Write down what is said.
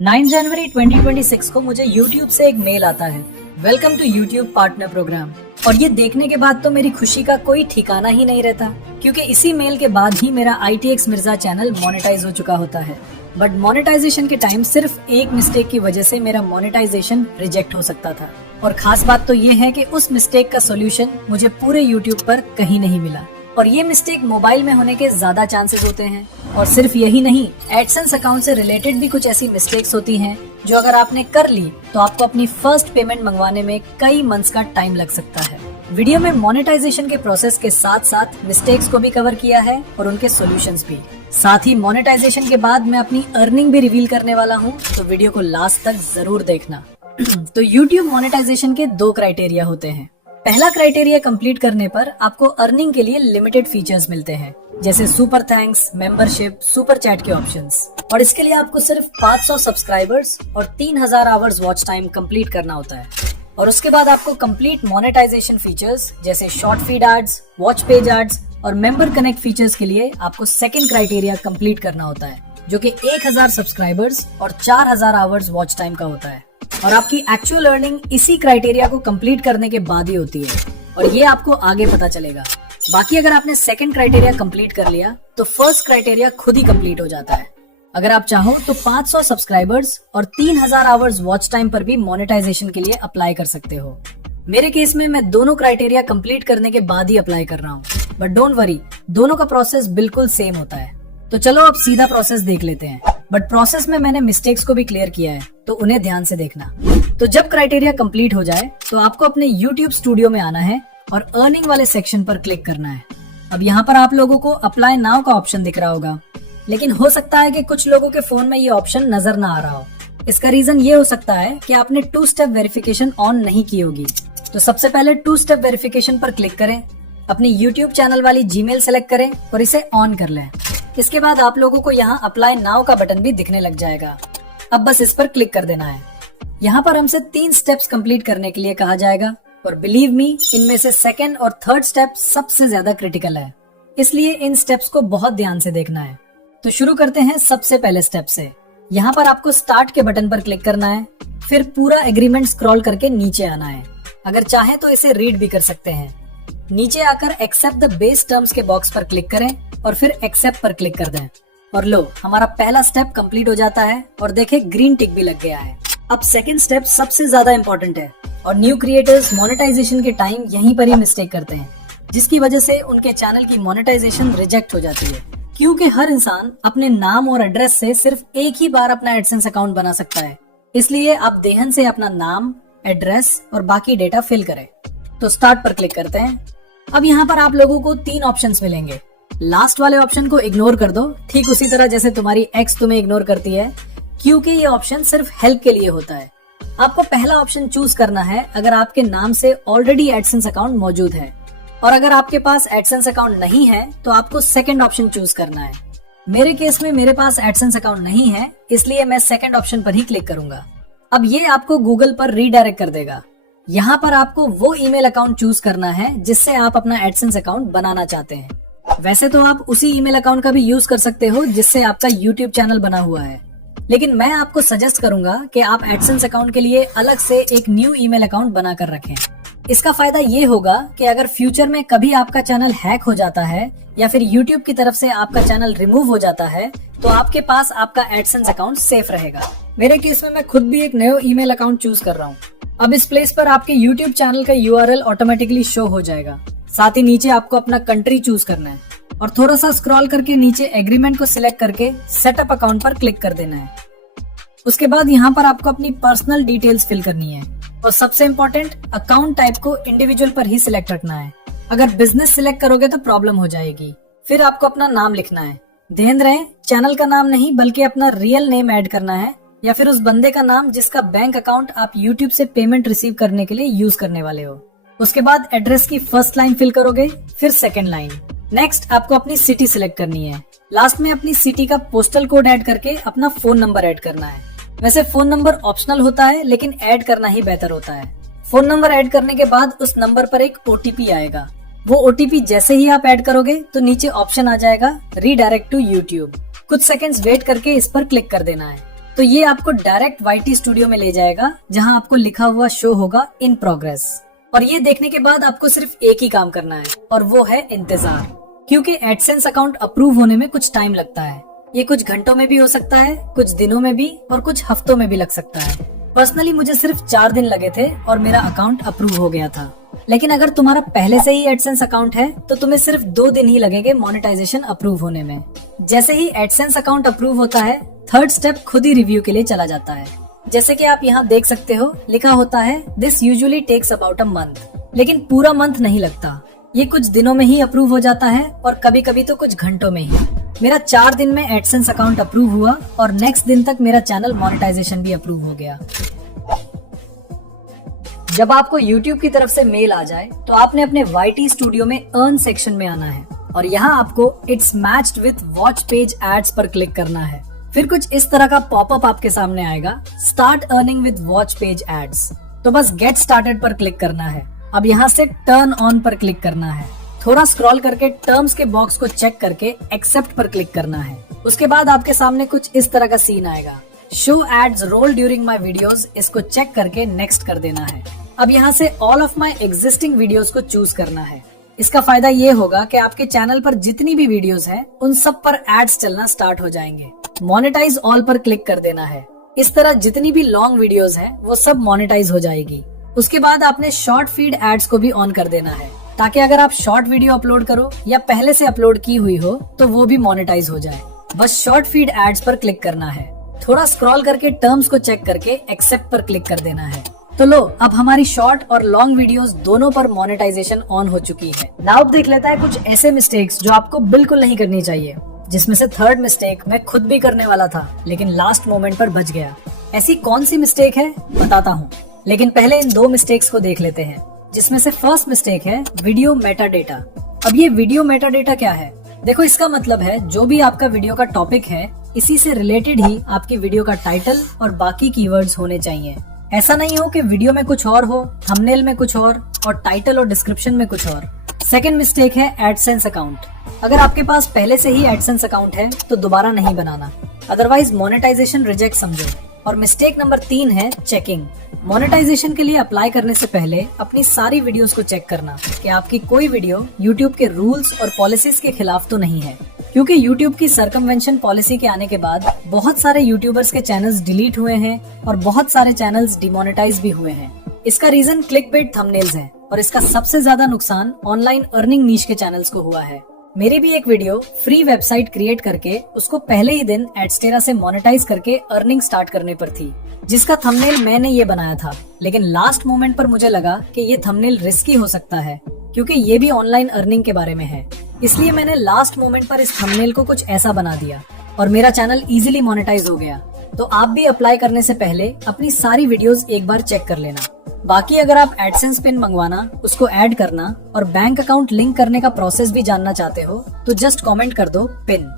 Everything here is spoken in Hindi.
9 जनवरी 2026 को मुझे YouTube से एक मेल आता है, welcome to YouTube partner program. और ये देखने के बाद तो मेरी खुशी का कोई ठिकाना ही नहीं रहता, क्योंकि इसी मेल के बाद ही मेरा ITX मिर्जा चैनल मोनेटाइज हो चुका होता है। बट मोनेटाइजेशन के टाइम सिर्फ एक मिस्टेक की वजह से मेरा मोनेटाइजेशन रिजेक्ट हो सकता था। और खास बात तो ये है कि उस मिस्टेक का सोल्यूशन मुझे पूरे YouTube पर कहीं नहीं मिला। और ये मिस्टेक मोबाइल में होने के ज्यादा चांसेस होते हैं। और सिर्फ यही नहीं, एडसेंस अकाउंट से रिलेटेड भी कुछ ऐसी मिस्टेक्स होती हैं जो अगर आपने कर ली तो आपको अपनी फर्स्ट पेमेंट मंगवाने में कई मंथ्स का टाइम लग सकता है। वीडियो में मोनेटाइजेशन के प्रोसेस के साथ साथ मिस्टेक्स को भी कवर किया है और उनके सॉल्यूशंस भी। साथ ही मोनेटाइजेशन के बाद मैं अपनी अर्निंग भी रिवील करने वाला हूँ, तो वीडियो को लास्ट तक जरूर देखना। तो YouTube मोनेटाइजेशन के 2 क्राइटेरिया होते हैं। पहला क्राइटेरिया कंप्लीट करने पर आपको अर्निंग के लिए लिमिटेड फीचर्स मिलते हैं, जैसे super thanks, membership, super chat के ऑप्शंस। और इसके लिए आपको सिर्फ 500 सब्सक्राइबर्स और 3000 आवर्स वॉच टाइम कंप्लीट करना होता है। और उसके बाद आपको कंप्लीट मोनेटाइजेशन फीचर्स जैसे short feed ads, watch page ads और मेंबर कनेक्ट फीचर्स के लिए आपको सेकंड क्राइटेरिया कंप्लीट करना होता है, जो कि 1000 सब्सक्राइबर्स और 4000 आवर्स वॉच टाइम का होता है। और आपकी एक्चुअल अर्निंग इसी क्राइटेरिया को कंप्लीट करने के बाद ही होती है, और ये आपको आगे पता चलेगा। बाकी अगर आपने सेकंड क्राइटेरिया कंप्लीट कर लिया तो फर्स्ट क्राइटेरिया खुद ही कंप्लीट हो जाता है। अगर आप चाहो तो 500 सब्सक्राइबर्स और 3000 आवर्स वॉच टाइम पर भी मोनेटाइजेशन के लिए अप्लाई कर सकते हो। मेरे केस में मैं दोनों क्राइटेरिया कंप्लीट करने के बाद ही अप्लाई कर रहा हूँ, बट डोंट वरी, दोनों का प्रोसेस बिल्कुल सेम होता है। तो चलो अब सीधा प्रोसेस देख लेते हैं। बट प्रोसेस में मैंने मिस्टेक्स को भी क्लियर किया है, तो उन्हें ध्यान से देखना। तो जब क्राइटेरिया कंप्लीट हो जाए तो आपको अपने YouTube स्टूडियो में आना है और अर्निंग वाले सेक्शन पर क्लिक करना है। अब यहाँ पर आप लोगों को अप्लाई नाउ का ऑप्शन दिख रहा होगा, लेकिन हो सकता है कि कुछ लोगों के फोन में ये ऑप्शन नजर ना आ रहा हो। इसका रीजन ये हो सकता है कि आपने 2 स्टेप वेरिफिकेशन ऑन नहीं की होगी। तो सबसे पहले 2 स्टेप वेरिफिकेशन पर क्लिक करें, अपनी YouTube चैनल वाली जीमेल सेलेक्ट करें और इसे ऑन कर लें। इसके बाद आप लोगों को यहाँ अप्लाई नाउ का बटन भी दिखने लग जाएगा। अब बस इस पर क्लिक कर देना है। यहाँ पर हमसे 3 स्टेप्स कंप्लीट करने के लिए कहा जाएगा, और बिलीव मी, इनमें से सेकंड और थर्ड स्टेप सबसे ज्यादा क्रिटिकल है, इसलिए इन स्टेप्स को बहुत ध्यान से देखना है। तो शुरू करते हैं सबसे पहले स्टेप से। यहाँ पर आपको स्टार्ट के बटन पर क्लिक करना है, फिर पूरा एग्रीमेंट स्क्रॉल करके नीचे आना है। अगर चाहे तो इसे रीड भी कर सकते हैं। नीचे आकर एक्सेप्ट द बेस टर्म्स के बॉक्स पर क्लिक करें और फिर एक्सेप्ट पर क्लिक कर दें। और लो, हमारा पहला स्टेप कंप्लीट हो जाता है और देखे ग्रीन टिक भी लग गया है। अब सेकंड स्टेप सबसे ज्यादा इंपॉर्टेंट है, और न्यू क्रिएटर्स मोनेटाइजेशन के टाइम यहीं पर ही मिस्टेक करते हैं, जिसकी वजह से उनके चैनल की मोनेटाइजेशन रिजेक्ट हो जाती है। क्योंकि हर इंसान अपने नाम और एड्रेस से सिर्फ एक ही बार अपना एडसेंस अकाउंट बना सकता है, इसलिए आप देहन से अपना नाम, एड्रेस और बाकी डेटा फिल करें। तो स्टार्ट पर क्लिक करते हैं। अब यहाँ पर आप लोगों को 3 ऑप्शंस मिलेंगे। लास्ट वाले ऑप्शन को इग्नोर कर दो, ठीक उसी तरह जैसे तुम्हारी एक्स तुम्हें इग्नोर करती है, क्योंकि ये ऑप्शन सिर्फ हेल्प के लिए होता है। आपको पहला ऑप्शन चूज करना है अगर आपके नाम से ऑलरेडी एडसेंस अकाउंट मौजूद है, और अगर आपके पास एडसेंस अकाउंट नहीं है तो आपको सेकंड ऑप्शन चूज करना है। मेरे केस में मेरे पास एडसेंस अकाउंट नहीं है, इसलिए मैं सेकंड ऑप्शन पर ही क्लिक करूंगा। अब ये आपको गूगल पर रीडायरेक्ट कर देगा। यहाँ पर आपको वो ईमेल अकाउंट चूज करना है जिससे आप अपना एडसेंस अकाउंट बनाना चाहते हैं। वैसे तो आप उसी ईमेल अकाउंट का भी यूज कर सकते हो जिससे आपका YouTube चैनल बना हुआ है, लेकिन मैं आपको सजेस्ट करूंगा कि आप एडसेंस अकाउंट के लिए अलग से एक न्यू ईमेल अकाउंट बनाकर रखें। इसका फायदा ये होगा कि अगर फ्यूचर में कभी आपका चैनल हैक हो जाता है या फिर YouTube की तरफ से आपका चैनल रिमूव हो जाता है, तो आपके पास आपका एडसेंस अकाउंट सेफ रहेगा। मेरे केस में मैं खुद भी एक नया ईमेल अकाउंट चूज कर रहा हूँ। अब इस प्लेस पर आपके YouTube चैनल का URL ऑटोमेटिकली शो हो जाएगा। साथ ही नीचे आपको अपना कंट्री चूज करना है और थोड़ा सा स्क्रॉल करके नीचे एग्रीमेंट को सिलेक्ट करके सेटअप अकाउंट पर क्लिक कर देना है। उसके बाद यहाँ पर आपको अपनी पर्सनल डिटेल्स फिल करनी है, और सबसे इम्पोर्टेंट, अकाउंट टाइप को इंडिविजुअल पर ही सिलेक्ट रखना है। अगर बिजनेस सिलेक्ट करोगे तो प्रॉब्लम हो जाएगी। फिर आपको अपना नाम लिखना है। ध्यान रहे, चैनल का नाम नहीं बल्कि अपना रियल नेम ऐड करना है, या फिर उस बंदे का नाम जिसका बैंक अकाउंट आप YouTube से पेमेंट रिसीव करने के लिए यूज करने वाले हो। उसके बाद एड्रेस की फर्स्ट लाइन फिल करोगे, फिर सेकंड लाइन। नेक्स्ट आपको अपनी सिटी सिलेक्ट करनी है। लास्ट में अपनी सिटी का पोस्टल कोड ऐड करके अपना फोन नंबर ऐड करना है। वैसे फोन नंबर ऑप्शनल होता है, लेकिन ऐड करना ही बेहतर होता है। फोन नंबर ऐड करने के बाद उस नंबर पर एक OTP आएगा। वो OTP जैसे ही आप ऐड करोगे तो नीचे ऑप्शन आ जाएगा रीडायरेक्ट टू YouTube। कुछ सेकंड्स वेट करके इस पर क्लिक कर देना है। तो ये आपको डायरेक्ट YT स्टूडियो में ले जाएगा, जहां आपको लिखा हुआ शो होगा इन प्रोग्रेस। और ये देखने के बाद आपको सिर्फ एक ही काम करना है, और वो है इंतजार। क्योंकि एडसेंस अकाउंट अप्रूव होने में कुछ टाइम लगता है। ये कुछ घंटों में भी हो सकता है, कुछ दिनों में भी, और कुछ हफ्तों में भी लग सकता है। पर्सनली मुझे सिर्फ 4 दिन लगे थे और मेरा अकाउंट अप्रूव हो गया था। लेकिन अगर तुम्हारा पहले से ही एडसेंस अकाउंट है तो तुम्हें सिर्फ 2 दिन ही लगेंगे मोनेटाइजेशन अप्रूव होने में। जैसे ही एडसेंस अकाउंट अप्रूव होता है, थर्ड स्टेप खुद ही रिव्यू के लिए चला जाता है। जैसे कि आप यहाँ देख सकते हो, लिखा होता है this usually takes about a month, लेकिन पूरा मंथ नहीं लगता। ये कुछ दिनों में ही अप्रूव हो जाता है और कभी कभी तो कुछ घंटों में ही। मेरा 4 दिन में एडसेंस अकाउंट अप्रूव हुआ और नेक्स्ट दिन तक मेरा चैनल मोनेटाइजेशन भी अप्रूव हो गया। जब आपको YouTube की तरफ से मेल आ जाए तो आपने अपने YT स्टूडियो में अर्न सेक्शन में आना है और यहाँ आपको it's matched with watch page ads पर क्लिक करना है। फिर कुछ इस तरह का पॉपअप आपके सामने आएगा, start earning with watch page ads. तो बस गेट स्टार्टेड पर क्लिक करना है। अब यहाँ से टर्न ऑन पर क्लिक करना है। थोड़ा स्क्रॉल करके टर्म्स के बॉक्स को चेक करके एक्सेप्ट पर क्लिक करना है। उसके बाद आपके सामने कुछ इस तरह का सीन आएगा, show ads roll during my videos. इसको चेक करके नेक्स्ट कर देना है। अब यहाँ से all of my existing videos को चूज करना है। इसका फायदा ये होगा कि आपके चैनल पर जितनी भी वीडियोस हैं, उन सब पर एड्स चलना स्टार्ट हो जाएंगे। मोनेटाइज ऑल पर क्लिक कर देना है। इस तरह जितनी भी लॉन्ग वीडियोस हैं, वो सब मोनेटाइज हो जाएगी। उसके बाद आपने शॉर्ट फीड एड्स को भी ऑन कर देना है, ताकि अगर आप शॉर्ट वीडियो अपलोड करो या पहले से अपलोड की हुई हो तो वो भी मोनेटाइज हो जाए। बस शॉर्ट फीड एड्स पर क्लिक करना है। थोड़ा स्क्रॉल करके टर्म्स को चेक करके एक्सेप्ट पर क्लिक कर देना है। तो लो, अब हमारी शॉर्ट और लॉन्ग वीडियोस दोनों पर मोनेटाइजेशन ऑन हो चुकी है। नाउ अब देख लेता है कुछ ऐसे मिस्टेक्स जो आपको बिल्कुल नहीं करनी चाहिए, जिसमें से थर्ड मिस्टेक मैं खुद भी करने वाला था, लेकिन लास्ट मोमेंट पर बच गया। ऐसी कौन सी मिस्टेक है बताता हूँ, लेकिन पहले इन 2 मिस्टेक्स को देख लेते हैं। जिसमें से फर्स्ट मिस्टेक है वीडियो मेटा डेटा। अब ये वीडियो मेटा डेटा क्या है? देखो, इसका मतलब है जो भी आपका वीडियो का टॉपिक है, इसी से रिलेटेड ही आपकी वीडियो का टाइटल और बाकी कीवर्ड्स होने चाहिए। ऐसा नहीं हो कि वीडियो में कुछ और हो, थंबनेल में कुछ और टाइटल और डिस्क्रिप्शन में कुछ और। सेकंड मिस्टेक है एडसेंस अकाउंट। अगर आपके पास पहले से ही एडसेंस अकाउंट है तो दोबारा नहीं बनाना, अदरवाइज मोनेटाइजेशन रिजेक्ट समझो। और मिस्टेक नंबर 3 है चेकिंग। मोनेटाइजेशन के लिए अप्लाई करने से पहले अपनी सारी वीडियोस को चेक करना कि आपकी कोई वीडियो यूट्यूब के रूल्स और पॉलिसीज के खिलाफ तो नहीं है, क्योंकि यूट्यूब की सर्कमवेंशन पॉलिसी के आने के बाद बहुत सारे यूट्यूबर्स के चैनल्स डिलीट हुए हैं और बहुत सारे चैनल्स डिमोनेटाइज भी हुए हैं। इसका रीजन क्लिकबेट थंबनेल्स है और इसका सबसे ज्यादा नुकसान ऑनलाइन अर्निंग नीश के चैनल्स को हुआ है। मेरी भी एक वीडियो फ्री वेबसाइट क्रिएट करके उसको पहले ही दिन एडस्टेरा से मोनेटाइज करके अर्निंग स्टार्ट करने पर थी, जिसका थंबनेल मैंने ये बनाया था। लेकिन लास्ट मोमेंट पर मुझे लगा कि ये थंबनेल रिस्की हो सकता है, क्योंकि ये भी ऑनलाइन अर्निंग के बारे में है। इसलिए मैंने लास्ट मोमेंट पर इस थंबनेल को कुछ ऐसा बना दिया और मेरा चैनल इजीली मोनेटाइज हो गया। तो आप भी अप्लाई करने से पहले अपनी सारी वीडियोस एक बार चेक कर लेना। बाकी अगर आप एडसेंस पिन मंगवाना, उसको ऐड करना और बैंक अकाउंट लिंक करने का प्रोसेस भी जानना चाहते हो तो जस्ट कमेंट कर दो पिन।